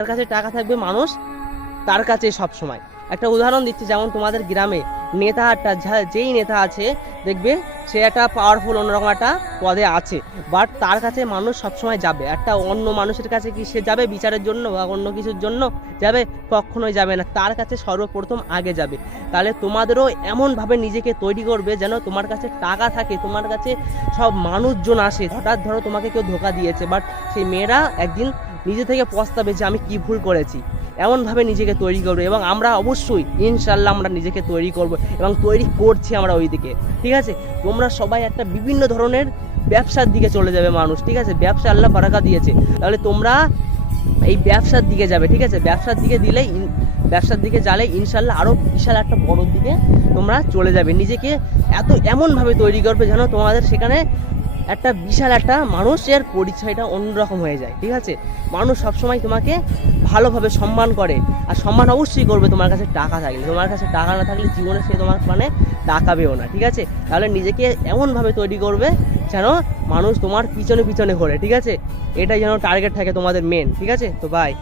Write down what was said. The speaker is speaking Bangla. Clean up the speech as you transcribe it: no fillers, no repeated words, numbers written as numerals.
তার কাছে টাকা থাকবে, মানুষ তার কাছে সব সময়। একটা উদাহরণ দিচ্ছি, যেমন তোমাদের গ্রামে নেতাটা যেই নেতা আছে দেখবে সে একটা পাওয়ারফুল অন্যরকম একটা পদে আছে, বাট তার কাছে মানুষ সবসময় যাবে। একটা অন্য মানুষের কাছে কি সে যাবে বিচারের জন্য বা অন্য কিছুর জন্য যাবে? কখনোই যাবে না, তার কাছে সর্বপ্রথম আগে যাবে। তাহলে তোমাদেরও এমনভাবে নিজেকে তৈরি করবে যেন তোমার কাছে টাকা থাকে, তোমার কাছে সব মানুষজন আসে। হঠাৎ ধরো তোমাকে কেউ ধোকা দিয়েছে, বাট সেই মেয়েরা একদিন নিজে থেকে পস্তাবে যে আমি কি ভুল করেছি। এমনভাবে নিজেকে তৈরি করবে, এবং আমরা অবশ্যই ইনশাল্লাহ আমরা নিজেকে তৈরি করব এবং তৈরি করছি আমরা ওই দিকে। ঠিক আছে, তোমরা সবাই একটা বিভিন্ন ধরনের ব্যবসার দিকে চলে যাবে মানুষ। ঠিক আছে, ব্যবসা আল্লাহ বারাকা দিয়েছে, তাহলে তোমরা এই ব্যবসার দিকে যাবে। ঠিক আছে, ব্যবসার দিকে গেলে ইনশাল্লাহ আরও বিশাল একটা বড় দিকে তোমরা চলে যাবে। নিজেকে এমনভাবে তৈরি করবে যেন তোমাদের সেখানে একটা বিশাল একটা মানুষের পরিচয়টা অন্যরকম হয়ে যায়। ঠিক আছে, মানুষ সবসময় তোমাকে ভালোভাবে সম্মান করে, আর সম্মান অবশ্যই করবে তোমার কাছে টাকা থাকলে। তোমার কাছে টাকা না থাকলে জীবনে সে তোমার তাকাবেও না। ঠিক আছে, তাহলে নিজেকে এমনভাবে তৈরি করবে যেন মানুষ তোমার পিছনে পিছনে ঘোরে। ঠিক আছে, এটাই যেন টার্গেট থাকে তোমাদের মেন। ঠিক আছে, তো বাই।